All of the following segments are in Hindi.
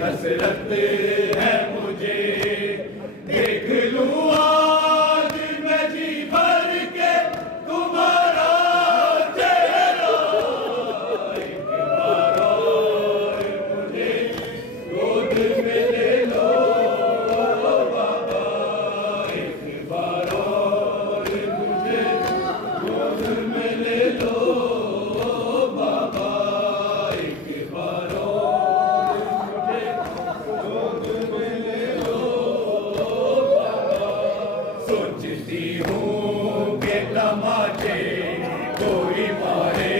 हसरत है मुझे देख लूं आज मैं जी भर के तुम्हारा चेहरा एक बार और मुझे गोद में ले लो बाबा एक बार और मुझे गोद में ले लो बाबा एक बार सोचती हूँ कि तमाचे कोई मारे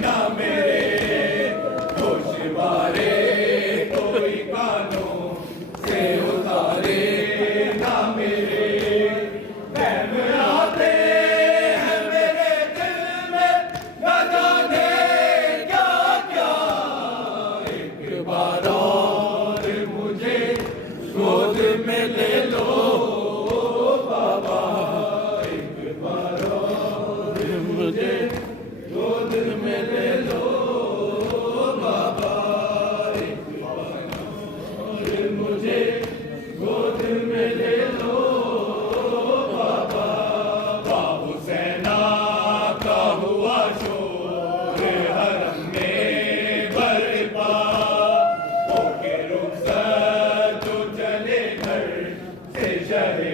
ना मेरे होश मारे कोई कानों से उतारे ना मेरे बहम आते हैं मेरे दिल में न जाने क्या क्या एक बार और मुझे गोद में ले लो बाबा एक बार और मुझे गोद में ले लो बाबा एक बार और मुझे गोद में ले लो बाबा बाबू सेना का हुआ शोर हरम में बरपा होके रुखसत जो चले घर से शहे